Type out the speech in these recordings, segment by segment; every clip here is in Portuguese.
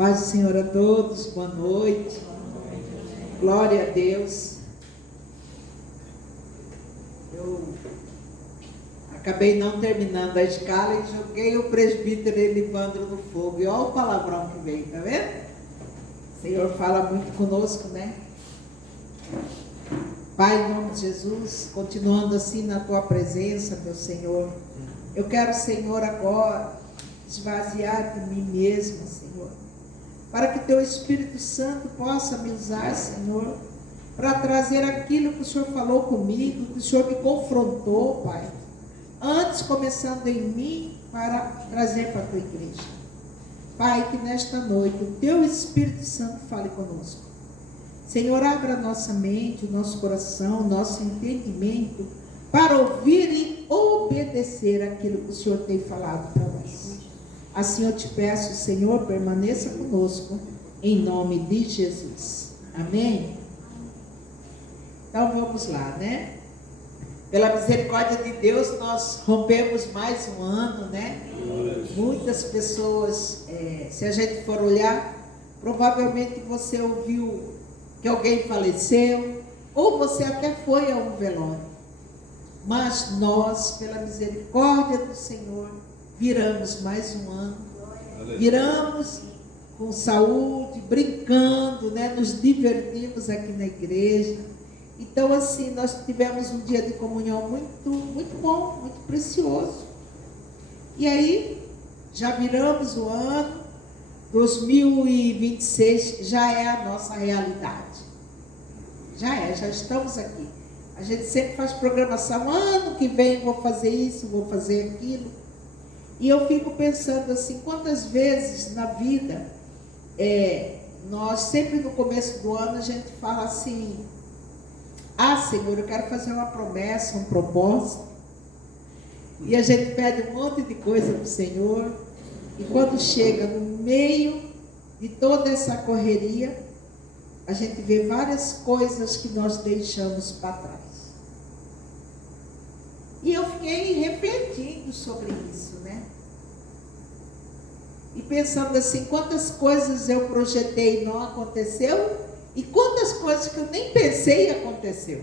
Paz do Senhor a todos, boa noite. Glória a Deus. Eu acabei não terminando a escala e joguei o presbítero Elivandro no fogo. E olha o palavrão que veio, tá vendo? O Senhor fala muito conosco, né? Pai, em nome de Jesus, continuando assim na tua presença, meu Senhor. Eu quero, Senhor, agora esvaziar de mim mesmo, Senhor, para que teu Espírito Santo possa me usar, Senhor, para trazer aquilo que o Senhor falou comigo, que o Senhor me confrontou, Pai, antes começando em mim, para trazer para a tua igreja. Pai, que nesta noite o teu Espírito Santo fale conosco. Senhor, abra a nossa mente, o nosso coração, o nosso entendimento, para ouvir e obedecer aquilo que o Senhor tem falado para nós. Assim eu te peço, Senhor, permaneça conosco, em nome de Jesus. Amém? Então vamos lá, né? Pela misericórdia de Deus, nós rompemos mais um ano, né? Muitas pessoas, se a gente for olhar, provavelmente você ouviu que alguém faleceu, ou você até foi a um velório. Mas nós, pela misericórdia do Senhor, viramos mais um ano, viramos com saúde, brincando, né? Nos divertimos aqui na igreja. Então, assim, nós tivemos um dia de comunhão muito, muito bom, muito precioso. E aí, já viramos o ano, 2026 já é a nossa realidade. Já estamos aqui. A gente sempre faz programação, ano que vem vou fazer isso, vou fazer aquilo. E eu fico pensando assim, quantas vezes na vida, nós sempre no começo do ano a gente fala assim, Senhor, eu quero fazer uma promessa, um propósito. E a gente pede um monte de coisa para o Senhor. E quando chega no meio de toda essa correria, a gente vê várias coisas que nós deixamos para trás. E eu fiquei refletindo sobre isso, né? E pensando assim, quantas coisas eu projetei e não aconteceu, e quantas coisas que eu nem pensei aconteceu.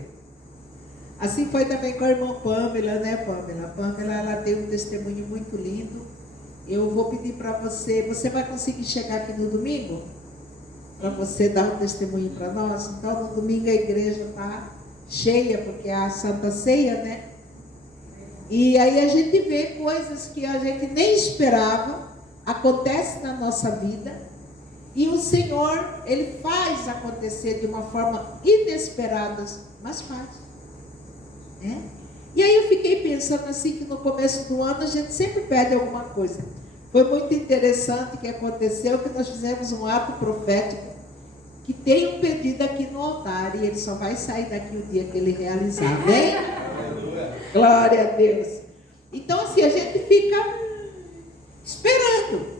Assim foi também com a irmã Pamela, né, Pamela? A Pamela, ela tem um testemunho muito lindo. Eu vou pedir para você vai conseguir chegar aqui no domingo? Para você dar um testemunho para nós? Então, no domingo a igreja está cheia, porque é a Santa Ceia, né? E aí a gente vê coisas que a gente nem esperava, acontece na nossa vida, e o Senhor, Ele faz acontecer de uma forma inesperada, mas faz, né? E aí eu fiquei pensando assim, que no começo do ano a gente sempre pede alguma coisa. Foi muito interessante que aconteceu, que nós fizemos um ato profético, que tem um pedido aqui no altar, e ele só vai sair daqui o dia que ele realizar, amém? Glória a Deus. Então assim, a gente fica esperando.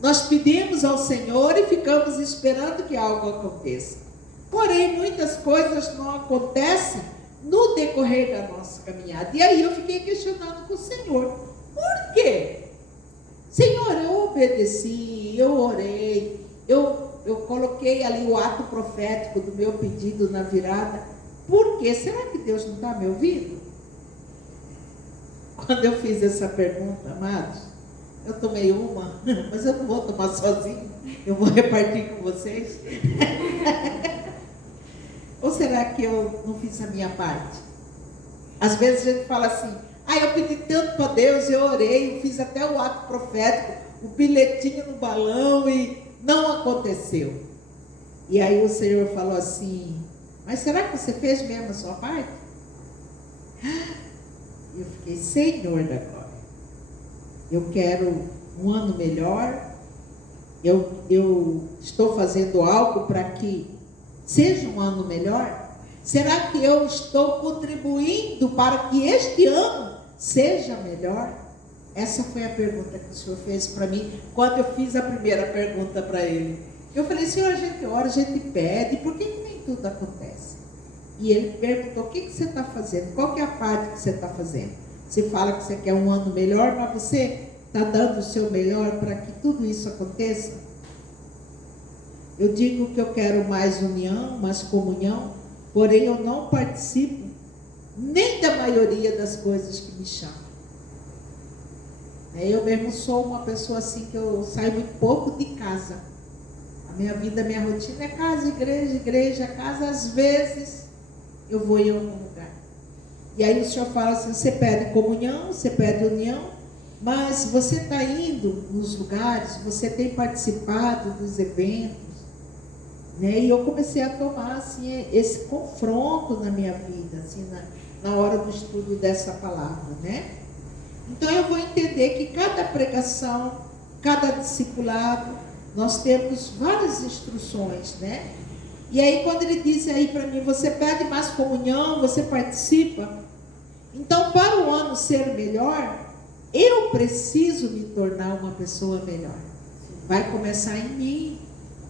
Nós pedimos ao Senhor e ficamos esperando que algo aconteça. Porém, muitas coisas não acontecem no decorrer da nossa caminhada. E aí eu fiquei questionando com o Senhor. Por quê? Senhor, eu obedeci, eu orei, eu coloquei ali o ato profético do meu pedido na virada. Por quê? Será que Deus não está me ouvindo? Quando eu fiz essa pergunta, amados, eu tomei uma, mas eu não vou tomar sozinho, eu vou repartir com vocês. Ou será que eu não fiz a minha parte? Às vezes a gente fala assim, eu pedi tanto para Deus, eu orei, eu fiz até o ato profético, o bilhetinho no balão e não aconteceu. E aí o Senhor falou assim, mas será que você fez mesmo a sua parte? Eu fiquei, Senhor da glória, eu quero um ano melhor, eu estou fazendo algo para que seja um ano melhor? Será que eu estou contribuindo para que este ano seja melhor? Essa foi a pergunta que o Senhor fez para mim, quando eu fiz a primeira pergunta para Ele. Eu falei, Senhor, a gente ora, a gente pede, por que nem tudo acontece? E Ele perguntou, o que você está fazendo? Qual que é a parte que você está fazendo? Você fala que você quer um ano melhor, mas você está dando o seu melhor para que tudo isso aconteça? Eu digo que eu quero mais união, mais comunhão, porém eu não participo nem da maioria das coisas que me chamam. Eu mesmo sou uma pessoa assim que eu saio muito pouco de casa. A minha vida, a minha rotina é casa, igreja, igreja, casa. Às vezes eu vou em algum lugar. E aí o Senhor fala assim, você pede comunhão, você pede união, mas você está indo nos lugares, você tem participado dos eventos, né? E eu comecei a tomar assim, esse confronto na minha vida, assim, na hora do estudo dessa palavra, né? Então eu vou entender que cada pregação, cada discipulado, nós temos várias instruções, né? E aí quando ele diz aí para mim, você pede mais comunhão, você participa. Então para o ano ser melhor, eu preciso me tornar uma pessoa melhor. Vai começar em mim,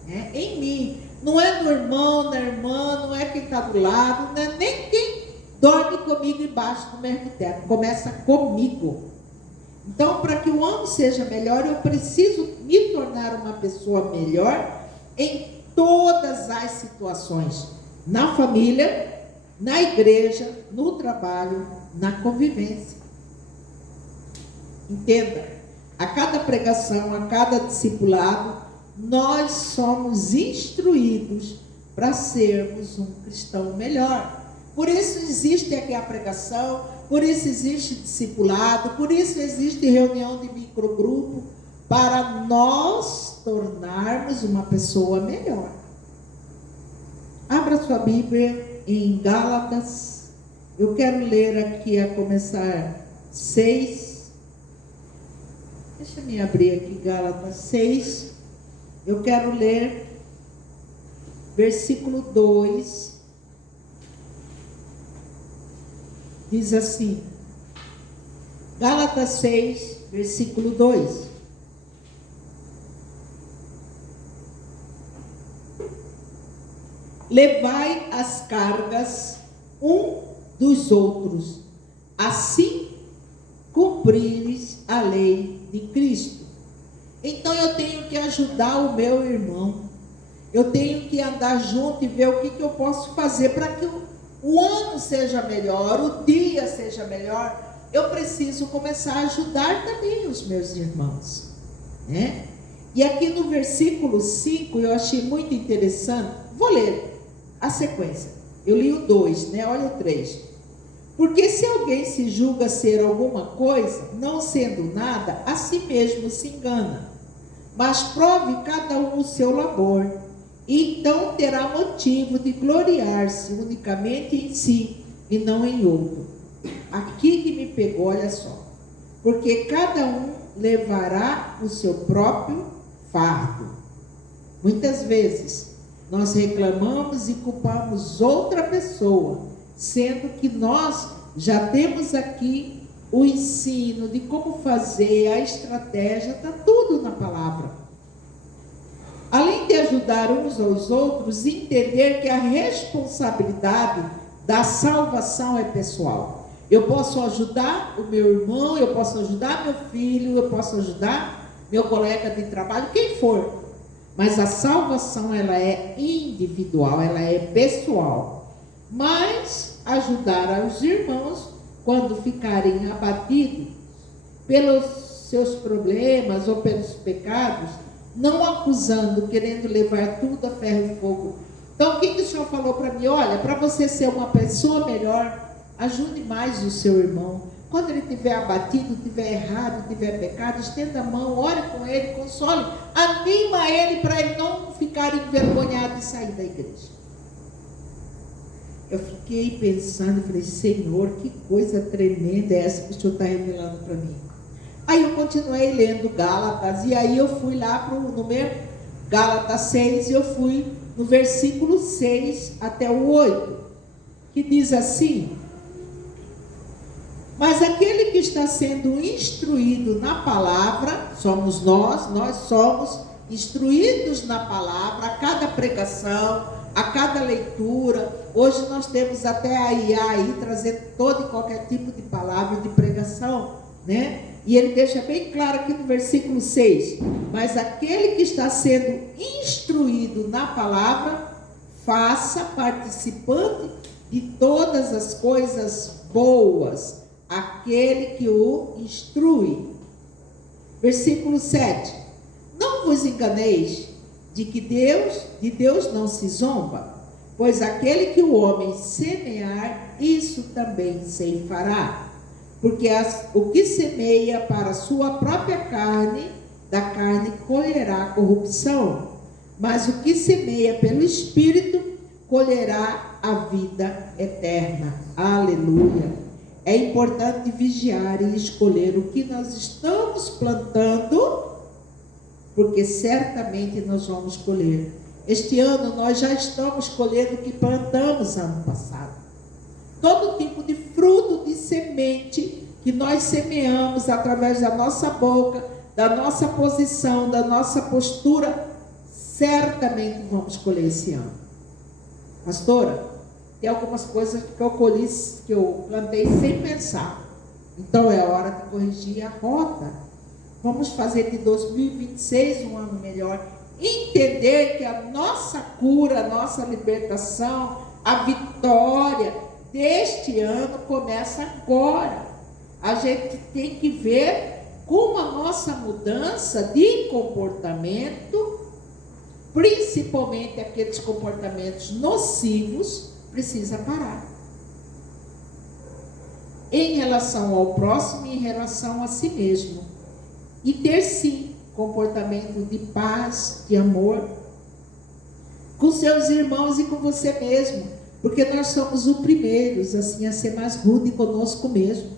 né? Em mim. Não é no irmão, na irmã, não é quem está do lado, não é nem quem dorme comigo embaixo do mesmo teto. Começa comigo. Então, para que o ano seja melhor, eu preciso me tornar uma pessoa melhor em todas as situações. Na família, na igreja, no trabalho, na convivência. Entenda, a cada pregação, a cada discipulado, nós somos instruídos para sermos um cristão melhor. Por isso existe aqui a pregação, por isso existe discipulado, por isso existe reunião de microgrupo, para nós tornarmos uma pessoa melhor. Abra sua Bíblia em Gálatas. Eu quero ler aqui a começar 6. Deixa eu abrir aqui Gálatas 6. Eu quero ler versículo 2. Diz assim, Gálatas 6, versículo 2. Levai as cargas um dos outros, assim cumprires a lei de Cristo. Então eu tenho que ajudar o meu irmão, eu tenho que andar junto e ver o que eu posso fazer para que o ano seja melhor, o dia seja melhor. Eu preciso começar a ajudar também os meus irmãos, né? E aqui no versículo 5 eu achei muito interessante, vou ler a sequência, eu li o 2, né? Olha o 3. Porque se alguém se julga ser alguma coisa, não sendo nada, a si mesmo se engana. Mas prove cada um o seu labor, e então terá motivo de gloriar-se unicamente em si e não em outro. Aqui que me pegou, olha só. Porque cada um levará o seu próprio fardo. Muitas vezes nós reclamamos e culpamos outra pessoa, sendo que nós já temos aqui o ensino de como fazer, a estratégia, está tudo na palavra. Além de ajudar uns aos outros, entender que a responsabilidade da salvação é pessoal. Eu posso ajudar o meu irmão, eu posso ajudar meu filho, eu posso ajudar meu colega de trabalho, quem for. Mas a salvação, ela é individual, ela é pessoal. Mas ajudar os irmãos, quando ficarem abatidos pelos seus problemas ou pelos pecados, não acusando, querendo levar tudo a ferro e fogo. Então o que o Senhor falou para mim? Olha, para você ser uma pessoa melhor, ajude mais o seu irmão. Quando ele estiver abatido, estiver errado, estiver pecado, estenda a mão, ore com ele, console, anima ele para ele não ficar envergonhado e sair da igreja. Eu fiquei pensando, falei, Senhor, que coisa tremenda é essa que o Senhor está revelando para mim. Aí eu continuei lendo Gálatas, e aí eu fui lá para o número Gálatas 6, e eu fui no versículo 6 até o 8, que diz assim: mas aquele que está sendo instruído na palavra, somos nós somos instruídos na palavra, a cada pregação, a cada leitura. Hoje nós temos até a IA aí, trazendo todo e qualquer tipo de palavra de pregação, né? E ele deixa bem claro aqui no versículo 6, mas aquele que está sendo instruído na palavra, faça participante de todas as coisas boas, aquele que o instrui. Versículo 7, não vos enganeis de que de Deus não se zomba, pois aquele que o homem semear, isso também ceifará. Porque o que semeia para a sua própria carne, da carne colherá corrupção, mas o que semeia pelo Espírito, colherá a vida eterna. Aleluia! É importante vigiar e escolher o que nós estamos plantando, porque certamente nós vamos colher. Este ano nós já estamos colhendo o que plantamos ano passado. Todo tipo de fruto de semente que nós semeamos através da nossa boca, da nossa posição, da nossa postura, certamente vamos colher esse ano. Pastora, tem algumas coisas que eu colhi, que eu plantei sem pensar. Então é hora de corrigir a rota. Vamos fazer de 2026 um ano melhor. Entender que a nossa cura, a nossa libertação, a vitória deste ano começa agora. A gente tem que ver como a nossa mudança de comportamento, principalmente aqueles comportamentos nocivos, precisa parar. Em relação ao próximo e em relação a si mesmo. E ter sim comportamento de paz, de amor, com seus irmãos e com você mesmo. Porque nós somos os primeiros, assim, a ser mais rude conosco mesmo.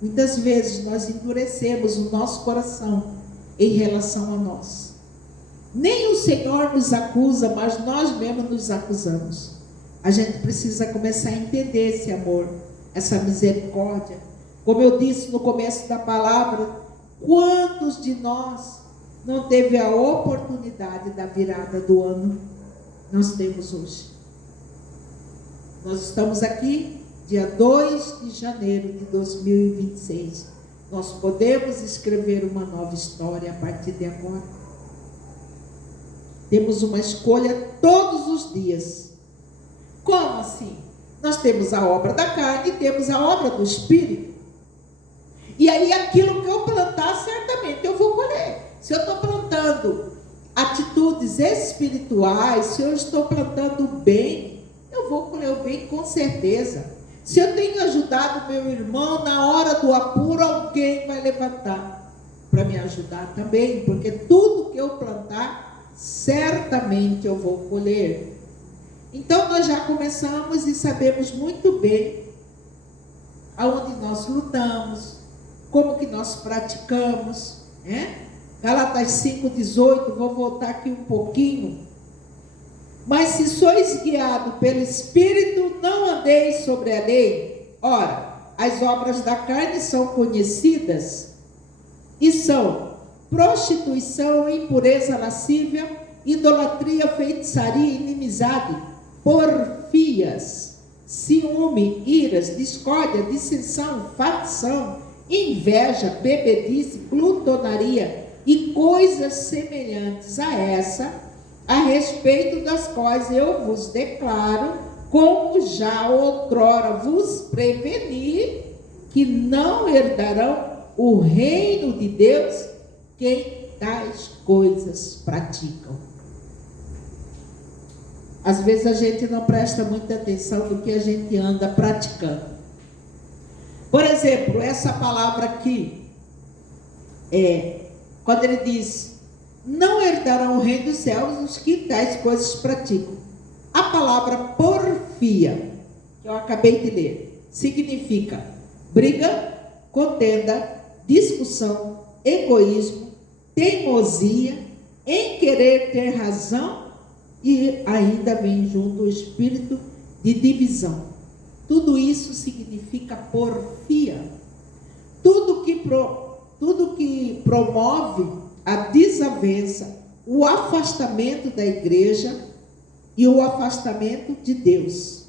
Muitas vezes nós endurecemos o nosso coração em relação a nós. Nem o Senhor nos acusa, mas nós mesmos nos acusamos. A gente precisa começar a entender esse amor, essa misericórdia. Como eu disse no começo da palavra, quantos de nós não teve a oportunidade da virada do ano? Nós temos hoje. Nós estamos aqui, dia 2 de janeiro de 2026. Nós podemos escrever uma nova história a partir de agora. Temos uma escolha todos os dias. Como assim? Nós temos a obra da carne e temos a obra do Espírito. E aí aquilo que eu plantar, certamente eu vou colher. Se eu estou plantando atitudes espirituais, se eu estou plantando bem, eu vou colher o bem com certeza. Se eu tenho ajudado meu irmão, na hora do apuro, alguém vai levantar para me ajudar também, porque tudo que eu plantar, certamente eu vou colher. Então nós já começamos e sabemos muito bem aonde nós lutamos, como que nós praticamos, né? Gálatas 5,18, vou voltar aqui um pouquinho. Mas se sois guiado pelo Espírito, não andeis sobre a lei. Ora, as obras da carne são conhecidas e são prostituição, impureza, lascívia, idolatria, feitiçaria, inimizade, porfias, ciúme, iras, discórdia, dissensão, facção, inveja, bebedice, glutonaria e coisas semelhantes a essa, a respeito das quais eu vos declaro, como já outrora vos preveni, que não herdarão o reino de Deus quem tais coisas praticam. Às vezes a gente não presta muita atenção no que a gente anda praticando. Por exemplo, essa palavra aqui, quando ele diz, não herdarão o reino dos céus os que tais coisas praticam. A palavra porfia, que eu acabei de ler, significa briga, contenda, discussão, egoísmo, teimosia, em querer ter razão, e ainda vem junto o espírito de divisão. Tudo isso significa porfia. Tudo que promove a desavença, o afastamento da igreja e o afastamento de Deus.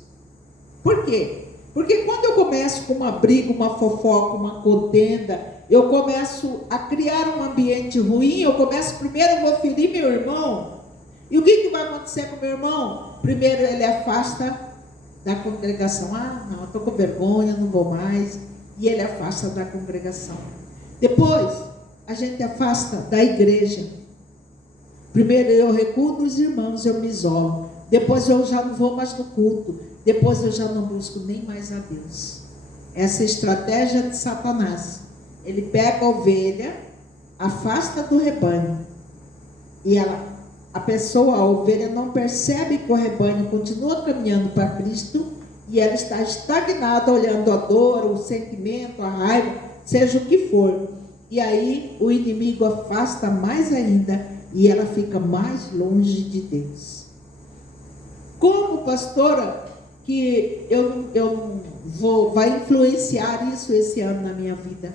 Por quê? Porque quando eu começo com uma briga, uma fofoca, uma contenda, eu começo a criar um ambiente ruim, eu começo primeiro, eu vou ferir meu irmão. E o que vai acontecer com meu irmão? Primeiro ele afasta da congregação. Ah, não, eu estou com vergonha, não vou mais. E ele afasta da congregação. Depois, a gente afasta da igreja. Primeiro eu recuo dos irmãos, eu me isolo. Depois eu já não vou mais no culto. Depois eu já não busco nem mais a Deus. Essa é a estratégia de Satanás. Ele pega a ovelha, afasta do rebanho. E a pessoa, a ovelha, não percebe que o rebanho continua caminhando para Cristo. E ela está estagnada, olhando a dor, o sentimento, a raiva, seja o que for. E aí o inimigo afasta mais ainda. E ela fica mais longe de Deus. Como pastora, que vai influenciar isso esse ano na minha vida?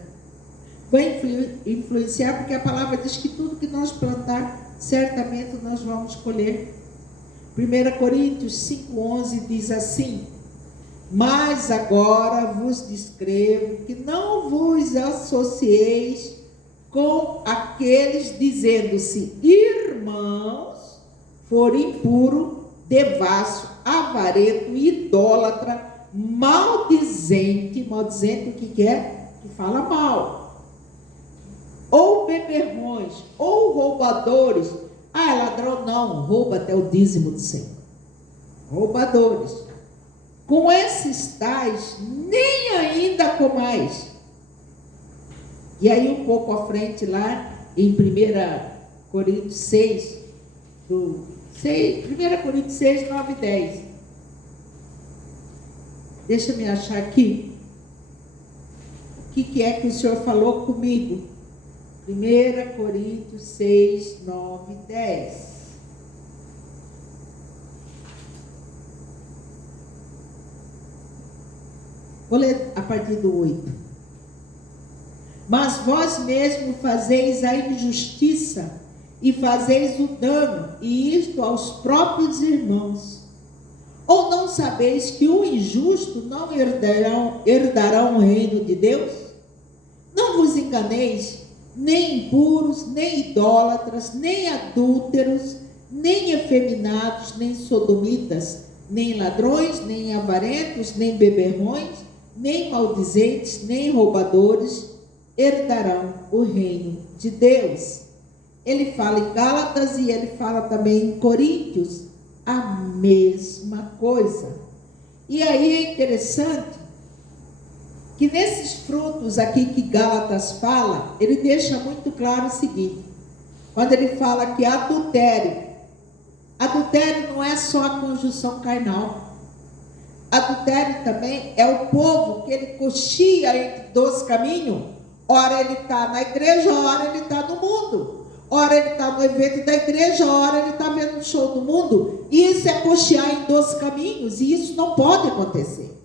Vai influenciar porque a palavra diz que tudo que nós plantar, certamente nós vamos colher. 1 Coríntios 5,11 diz assim: mas agora vos descrevo que não vos associeis com aqueles dizendo-se irmãos, for impuro, devasso, avarento, idólatra, maldizente o que é? Que fala mal, ou beberrões, ou roubadores. Ah, é ladrão? Não, rouba até o dízimo do Senhor. Roubadores. Com esses tais, nem ainda comais. E aí um pouco à frente lá, em 1 Coríntios 6, 1 Coríntios 6, 9 e 10. Deixa eu me achar aqui. O que é que o Senhor falou comigo? 1 Coríntios 6, 9 e 10. Vou ler a partir do 8. Mas vós mesmos fazeis a injustiça e fazeis o dano, e isto aos próprios irmãos. Ou não sabeis que o injusto não herdarão o reino de Deus? Não vos enganeis, nem impuros, nem idólatras, nem adúlteros, nem efeminados, nem sodomitas, nem ladrões, nem avarentos, nem beberrões, nem maldizentes, nem roubadores herdarão o reino de Deus. Ele fala em Gálatas e ele fala também em Coríntios a mesma coisa. E aí é interessante que nesses frutos aqui que Gálatas fala, ele deixa muito claro o seguinte: quando ele fala que adultério não é só a conjunção carnal. Adultério também é o povo que ele coxia entre dois caminhos. Ora ele está na igreja, ora ele está no mundo. Ora ele está no evento da igreja, ora ele está vendo um show do mundo. Isso é coxear em dois caminhos, e isso não pode acontecer.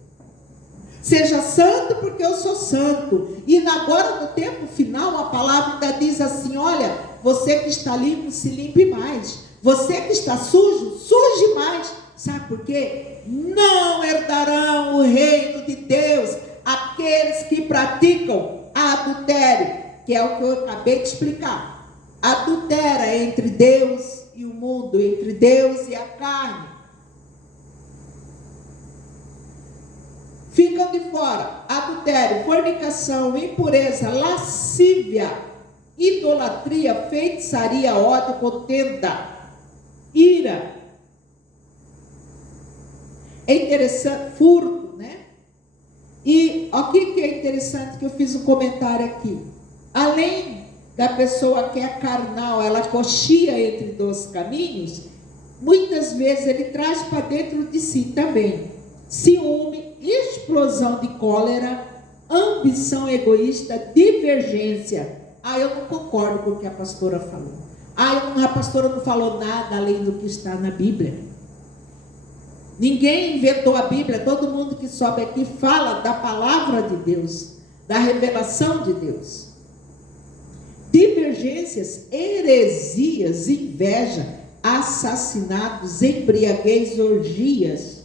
Seja santo porque eu sou santo. E agora no tempo final a palavra ainda diz assim: olha, você que está limpo, se limpe mais. Você que está sujo, suje mais. Sabe por quê? Não herdarão o reino de Deus aqueles que praticam adultério, que é o que eu acabei de explicar. Adultera entre Deus e o mundo, entre Deus e a carne. Ficam de fora adultério, fornicação, impureza, lascívia, idolatria, feitiçaria, ódio, contenda, ira. É interessante, furto, né? E o que é interessante que eu fiz um comentário aqui. Além da pessoa que é carnal, ela coxia entre dois caminhos, muitas vezes ele traz para dentro de si também ciúme, explosão de cólera, ambição egoísta, divergência. Ah, eu não concordo com o que a pastora falou. Ah, a pastora não falou nada além do que está na Bíblia. Ninguém inventou a Bíblia, todo mundo que sobe aqui fala da palavra de Deus, da revelação de Deus. Divergências, heresias, inveja, assassinatos, embriaguez, orgias.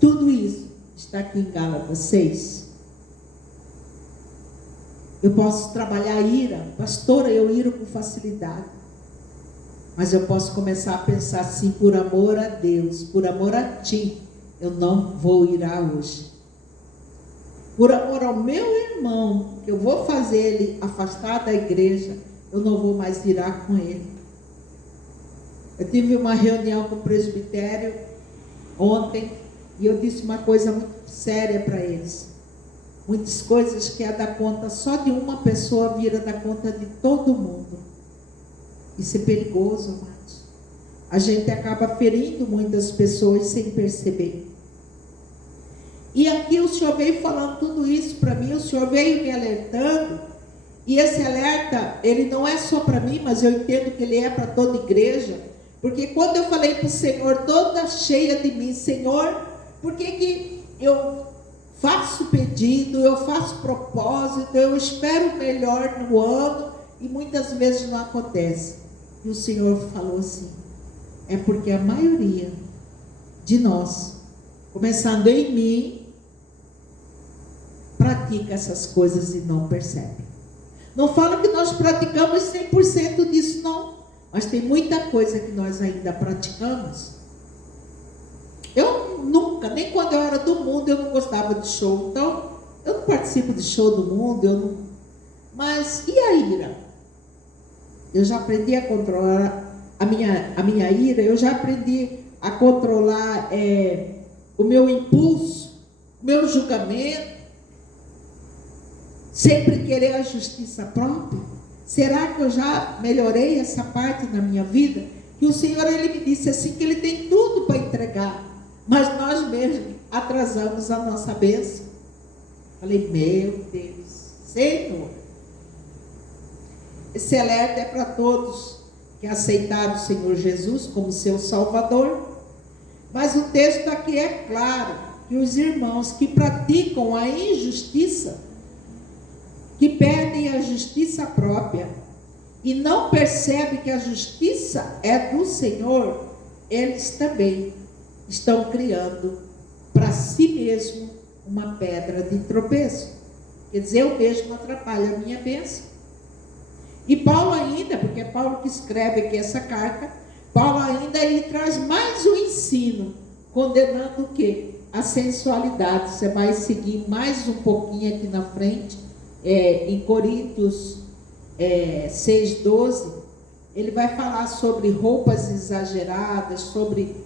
Tudo isso está aqui em Gálatas 6. Eu posso trabalhar a ira, pastora, eu iro com facilidade. Mas eu posso começar a pensar assim, por amor a Deus, por amor a ti, eu não vou irar hoje. Por amor ao meu irmão, que eu vou fazer ele afastar da igreja, eu não vou mais irar com ele. Eu tive uma reunião com o presbitério ontem, e eu disse uma coisa muito séria para eles. Muitas coisas que é dar conta só de uma pessoa vira dar conta de todo mundo. Isso é perigoso, amados. A gente acaba ferindo muitas pessoas sem perceber. E aqui o Senhor veio falando tudo isso para mim, o Senhor veio me alertando. E esse alerta, ele não é só para mim, mas eu entendo que ele é para toda igreja. Porque quando eu falei para o Senhor, toda cheia de mim, Senhor, por que eu faço pedido, eu faço propósito, eu espero o melhor no ano e muitas vezes não acontece? E o Senhor falou assim, é porque a maioria de nós, começando em mim, pratica essas coisas e não percebe. Não falo que nós praticamos 100% disso, não. Mas tem muita coisa que nós ainda praticamos. Eu nunca, nem quando eu era do mundo, eu não gostava de show. Então, eu não participo de show do mundo, eu não... Mas, e a ira? Eu já aprendi a controlar a minha ira, eu já aprendi a controlar o meu impulso, o meu julgamento, sempre querer a justiça própria. Será que eu já melhorei essa parte na minha vida? E o Senhor, Ele me disse assim, que Ele tem tudo para entregar, mas nós mesmos atrasamos a nossa bênção. Falei, meu Deus, Senhor, esse alerta é para todos que aceitaram o Senhor Jesus como seu Salvador. Mas o texto aqui é claro, que os irmãos que praticam a injustiça, que pedem a justiça própria e não percebem que a justiça é do Senhor, eles também estão criando para si mesmo uma pedra de tropeço. Quer dizer, eu mesmo atrapalho a minha bênção. E Paulo ainda, porque é Paulo que escreve aqui essa carta, Paulo ainda ele traz mais um ensino, condenando o quê? A sensualidade. Você vai seguir mais um pouquinho aqui na frente, em Coríntios 6:12, ele vai falar sobre roupas exageradas, sobre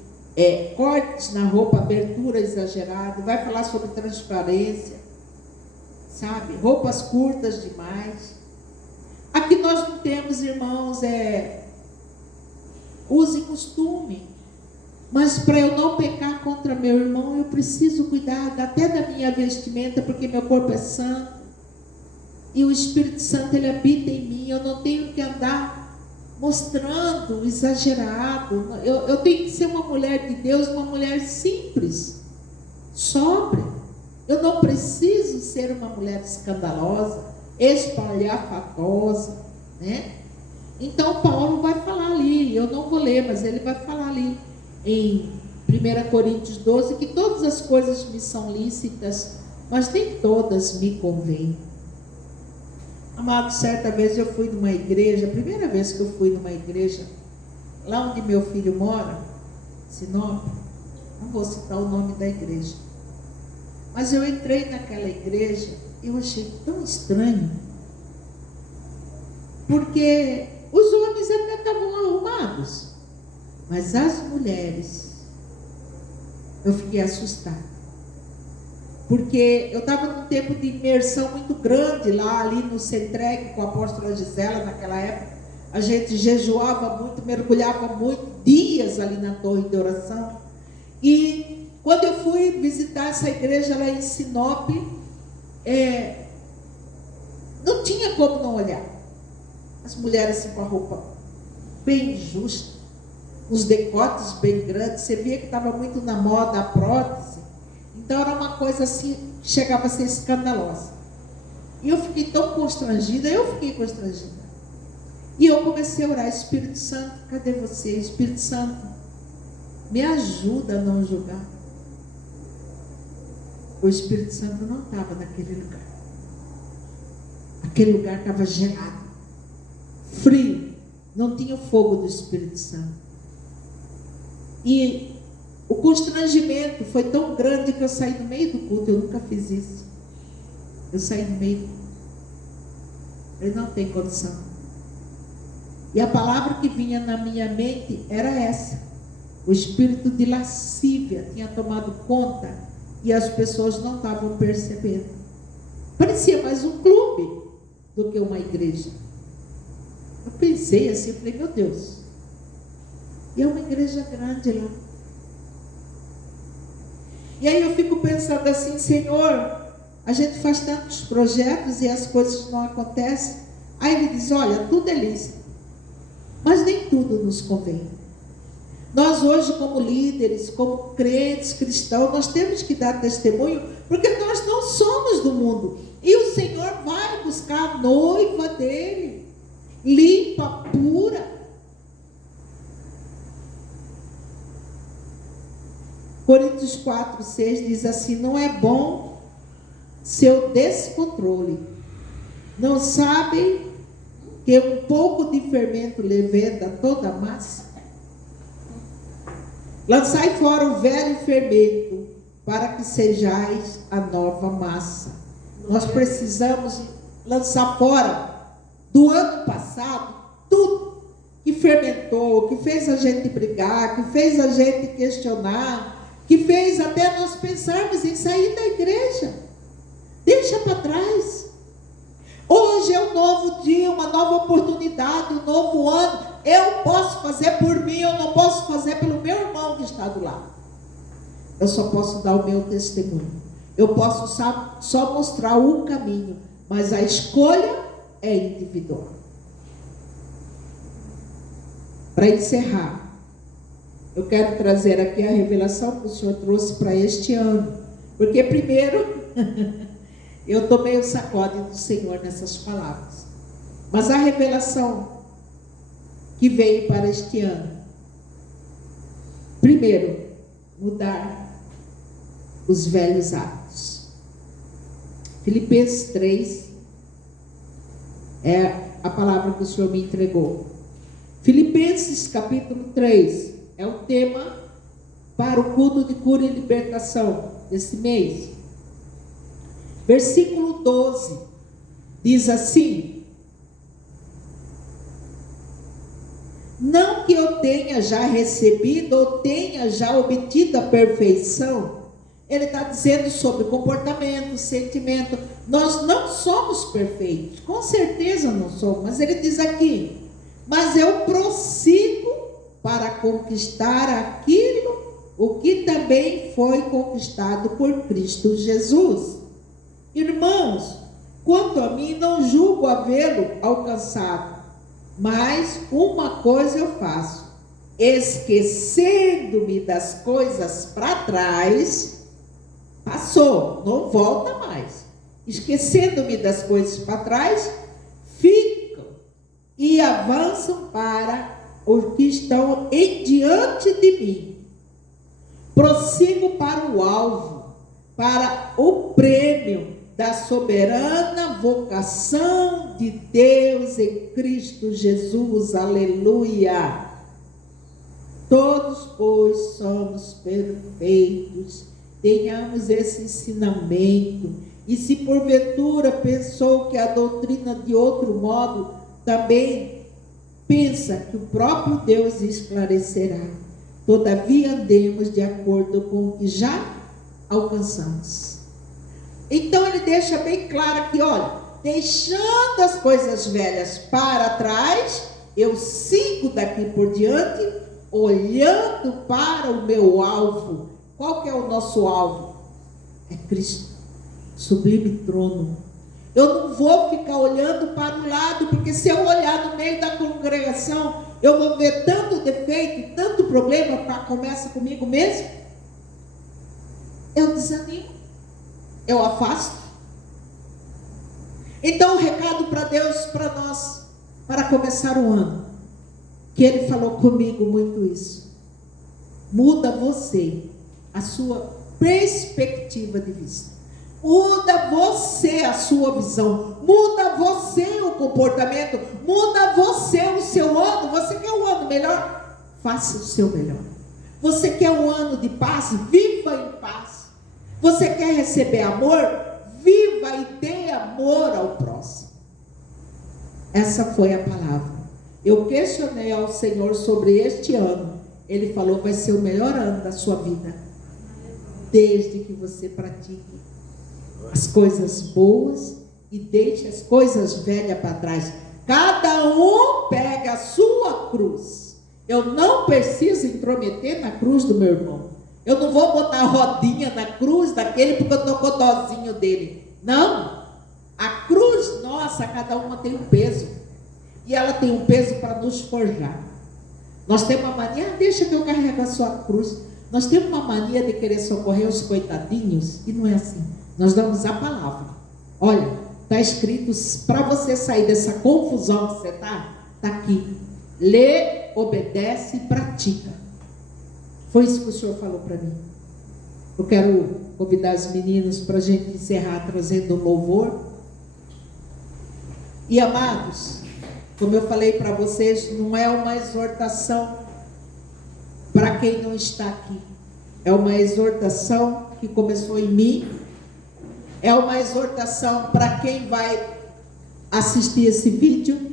cortes na roupa, abertura exagerada, vai falar sobre transparência, sabe? Roupas curtas demais. Aqui nós não temos, irmãos, uso e costume. Mas para eu não pecar contra meu irmão, eu preciso cuidar até da minha vestimenta, porque meu corpo é santo. E o Espírito Santo, ele habita em mim. Eu não tenho que andar mostrando exagerado. Eu tenho que ser uma mulher de Deus, uma mulher simples, sóbria. Eu não preciso ser uma mulher escandalosa, espalhafatosa, né? Então Paulo vai falar ali, eu não vou ler, mas ele vai falar ali em 1 Coríntios 12, que todas as coisas me são lícitas, mas nem todas me convêm. Amado, certa vez eu fui numa igreja, a primeira vez que eu fui numa igreja, lá onde meu filho mora, Sinop, não vou citar o nome da igreja, mas eu entrei naquela igreja e eu achei tão estranho, porque os homens até estavam arrumados, mas as mulheres, eu fiquei assustada. Porque eu estava num tempo de imersão muito grande lá, ali no Centreg, com a apóstola Gisela, naquela época. A gente jejuava muito, mergulhava muito, dias ali na torre de oração. E quando eu fui visitar essa igreja lá em Sinop, não tinha como não olhar. As mulheres assim, com a roupa bem justa, os decotes bem grandes, você via que estava muito na moda a prótese. Então era uma coisa assim, chegava a ser escandalosa. E eu fiquei tão constrangida, E eu comecei a orar, Espírito Santo, cadê você? Espírito Santo, me ajuda a não julgar. o Espírito Santo não estava naquele lugar. Aquele lugar estava gelado, frio, não tinha o fogo do Espírito Santo. E o constrangimento foi tão grande que eu saí no meio do culto. Eu nunca fiz isso. Eu saí no meio do culto. Ele não tem condição. E a palavra que vinha na minha mente era essa. O espírito de lascívia tinha tomado conta e as pessoas não estavam percebendo. Parecia mais um clube do que uma igreja. Eu pensei assim, eu falei, meu Deus, e é uma igreja grande lá. E aí eu fico pensando assim, Senhor, a gente faz tantos projetos e as coisas não acontecem. Aí ele diz, olha, tudo é lícito, mas nem tudo nos convém. Nós hoje, como líderes, como crentes cristãos, nós temos que dar testemunho, porque nós não somos do mundo. E o Senhor vai buscar a noiva dele, limpa, pura. Coríntios 4:6 diz assim, não é bom seu descontrole. Não sabem que um pouco de fermento leveda toda a massa? Lançai fora o velho fermento, para que sejais a nova massa. Nós precisamos lançar fora do ano passado tudo que fermentou, que fez a gente brigar, que fez a gente questionar, que fez até nós pensarmos em sair da igreja. Deixa para trás. Hoje é um novo dia, uma nova oportunidade, um novo ano. Eu posso fazer por mim, eu não posso fazer pelo meu irmão que está do lado. Eu só posso dar o meu testemunho. Eu posso só mostrar o caminho, mas a escolha é individual. Para encerrar, eu quero trazer aqui a revelação que o Senhor trouxe para este ano. Porque primeiro, eu tomei o sacode do Senhor nessas palavras. Mas a revelação que veio para este ano, primeiro, mudar os velhos hábitos. Filipenses 3 é a palavra que o Senhor me entregou. Filipenses capítulo 3 é o tema para o culto de cura e libertação desse mês. Versículo 12 diz assim: não que eu tenha já recebido ou tenha já obtido a perfeição. Ele está dizendo sobre comportamento, sentimento. Nós não somos perfeitos, com certeza não somos, mas ele diz aqui, mas eu prossigo para conquistar aquilo, o que também foi conquistado por Cristo Jesus. Irmãos, quanto a mim, não julgo havê-lo alcançado, mas uma coisa eu faço, esquecendo-me das coisas para trás. Passou, não volta mais. Esquecendo-me das coisas para trás, ficam e avançam para os que estão em diante de mim. Prossigo para o alvo, para o prêmio da soberana vocação de Deus em Cristo Jesus. Aleluia! Todos, pois, somos perfeitos. Tenhamos esse ensinamento. E se porventura pensou que a doutrina de outro modo, também pensa que o próprio Deus esclarecerá. Todavia andemos de acordo com o que já alcançamos. Então ele deixa bem claro aqui, olha, deixando as coisas velhas para trás, eu sigo daqui por diante, olhando para o meu alvo. Qual que é o nosso alvo? É Cristo, sublime trono. Eu não vou ficar olhando para o lado, porque se eu olhar no meio da congregação, eu vou ver tanto defeito, tanto problema, começa comigo mesmo. Eu desanimo, eu afasto. Então o recado para Deus, para nós, para começar o ano, que Ele falou comigo muito isso. Muda você, a sua perspectiva de vista. Muda você a sua visão, muda você o comportamento, muda você o seu ano. Você quer um ano melhor? Faça o seu melhor. Você quer um ano de paz? Viva em paz. Você quer receber amor? Viva e dê amor ao próximo. Essa foi a palavra. Eu questionei ao Senhor sobre este ano. Ele falou: vai ser o melhor ano da sua vida, desde que você pratique as coisas boas e deixe as coisas velhas para trás. Cada um pega a sua cruz. Eu não preciso intrometer na cruz do meu irmão. Eu não vou botar rodinha na cruz daquele porque eu estou com o dozinho dele. Não. A cruz nossa, cada uma tem um peso. E ela tem um peso para nos forjar. Nós temos uma mania: deixa que eu carrego a sua cruz. Nós temos uma mania de querer socorrer os coitadinhos, e não é assim. Nós damos a palavra. Olha, está escrito, para você sair dessa confusão que você está aqui. Lê, obedece e pratica. Foi isso que o Senhor falou para mim. Eu quero convidar os meninos para a gente encerrar trazendo um louvor. E amados, como eu falei para vocês, não é uma exortação para quem não está aqui. É uma exortação que começou em mim. É uma exortação para quem vai assistir esse vídeo.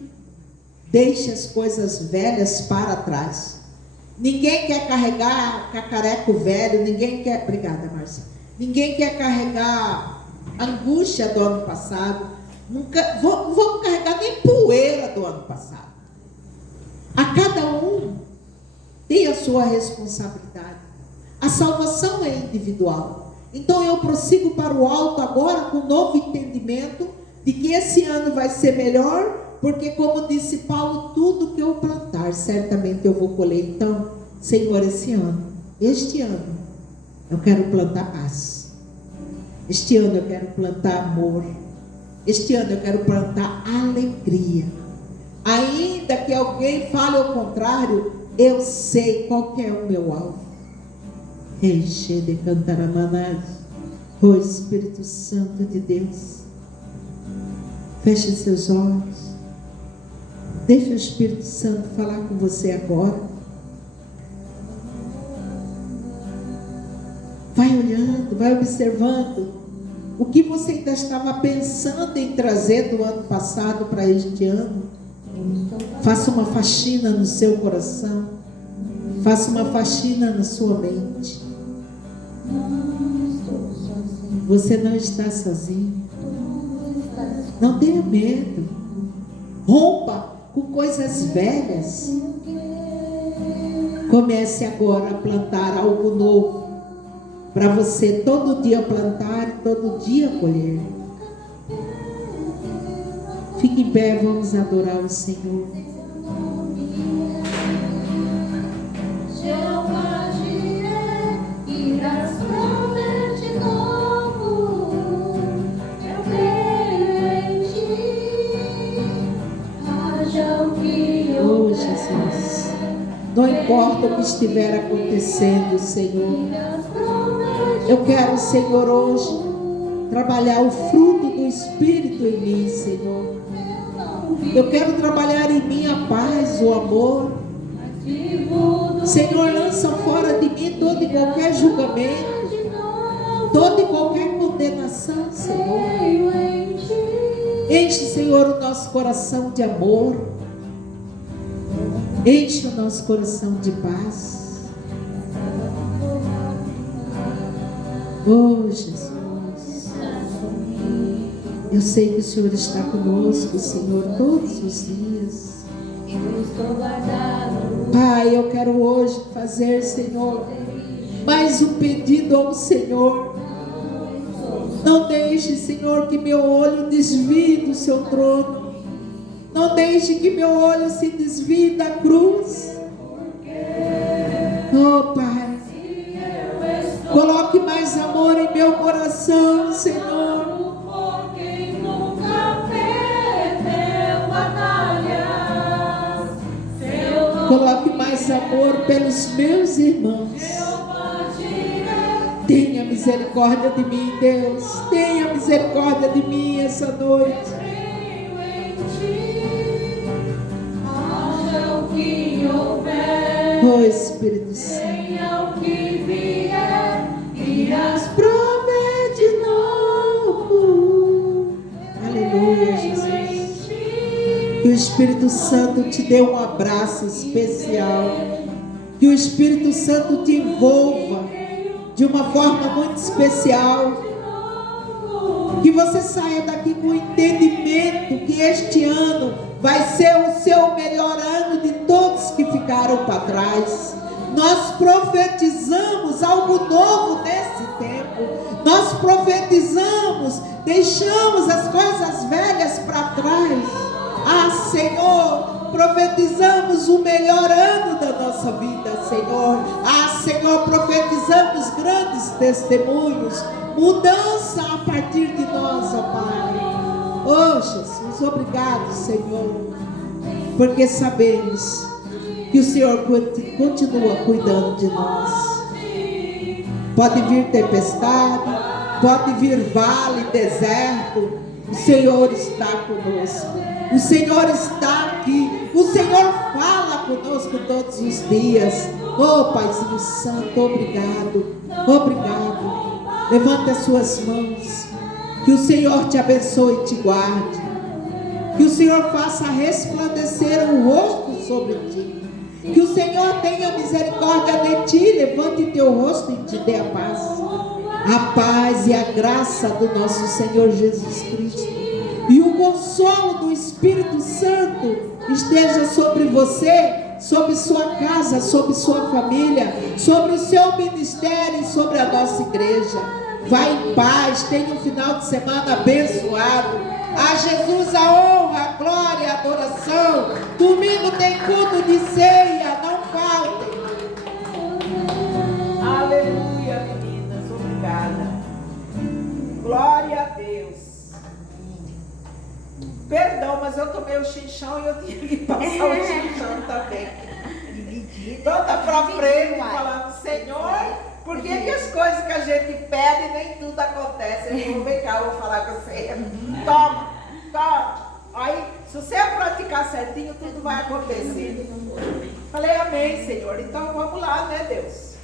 Deixe as coisas velhas para trás. Ninguém quer carregar cacareco velho. Ninguém quer... Obrigada, Márcia. Ninguém quer carregar angústia do ano passado. Nunca, não vamos carregar nem poeira do ano passado. A cada um tem a sua responsabilidade. A salvação é individual. Então eu prossigo para o alto agora com um novo entendimento de que esse ano vai ser melhor, porque, como disse Paulo, tudo que eu plantar, certamente eu vou colher. Então, Senhor, este ano, eu quero plantar paz. Este ano eu quero plantar amor. Este ano eu quero plantar alegria. Ainda que alguém fale ao contrário, eu sei qual que é o meu alvo. Enche de cantaramanás, o Espírito Santo de Deus. Feche seus olhos. Deixa o Espírito Santo falar com você agora. Vai olhando, vai observando o que você ainda estava pensando em trazer do ano passado para este ano. Faça uma faxina no seu coração. Faça uma faxina na sua mente. Você não está sozinho. Não tenha medo. Rompa com coisas velhas. Comece agora a plantar algo novo, para você todo dia plantar e todo dia colher. Fique em pé, vamos adorar o Senhor. Oh, Jesus, não importa o que estiver acontecendo, Senhor, eu quero, Senhor, hoje trabalhar o fruto do Espírito em mim, Senhor. Eu quero trabalhar em mim a paz, o amor. Senhor, lança fora de mim todo e qualquer julgamento, toda e qualquer condenação, Senhor. Enche, Senhor, o nosso coração de amor. Enche o nosso coração de paz. Oh, Jesus. Eu sei que o Senhor está conosco, Senhor, todos os dias. Pai, eu quero hoje fazer, Senhor, mais um pedido ao Senhor. Não deixe, Senhor, que meu olho desvie do seu trono. Não deixe que meu olho se desvie da cruz. Oh, Pai, coloque mais amor em meu coração, Senhor. Coloque mais amor pelos meus irmãos. Tenha misericórdia de mim, Deus. Tenha tenha misericórdia de mim essa noite. Oh Espírito Santo, venha o que vier e as promete de novo. Aleluia, Jesus. Que o Espírito Santo te dê um abraço especial. Que o Espírito Santo te envolva de uma forma muito especial. Que você saia daqui com o entendimento que este ano vai ser o seu melhor ano de todos que ficaram para trás. Nós profetizamos algo novo nesse tempo. Nós profetizamos, deixamos as coisas velhas para trás. Ah, Senhor, profetizamos o melhor ano da nossa vida, Senhor. Ah, Senhor, profetizamos grandes testemunhos, mudança a partir de nós, ó Pai. Oh, Jesus, obrigado, Senhor, porque sabemos que o Senhor continua cuidando de nós. Pode vir tempestade, pode vir vale, deserto, o Senhor está conosco. O Senhor está aqui. O Senhor fala conosco todos os dias. Oh, Paizinho Santo, obrigado. Obrigado. Levante as suas mãos. Que o Senhor te abençoe e te guarde. Que o Senhor faça resplandecer o rosto sobre ti. Que o Senhor tenha misericórdia de ti. Levante teu rosto e te dê a paz. A paz e a graça do nosso Senhor Jesus Cristo e o consolo do Espírito Santo esteja sobre você, sobre sua casa, sobre sua família, sobre o seu ministério e sobre a nossa igreja. Vá em paz, tenha um final de semana abençoado. A Jesus a honra, a glória, a adoração. Domingo tem culto de ceia, não faltem. Aleluia, meninas, obrigada. Glória a Deus. Perdão, mas eu tomei o chinchão e eu tinha que passar o chinchão também. Toda pra frente, falando, Senhor, por que as coisas que a gente pede nem tudo acontece? Eu vou vem cá, eu vou falar com você. Toma, toma. Aí, se você praticar certinho, tudo vai acontecer. Falei, amém, Senhor. Então vamos lá, né, Deus?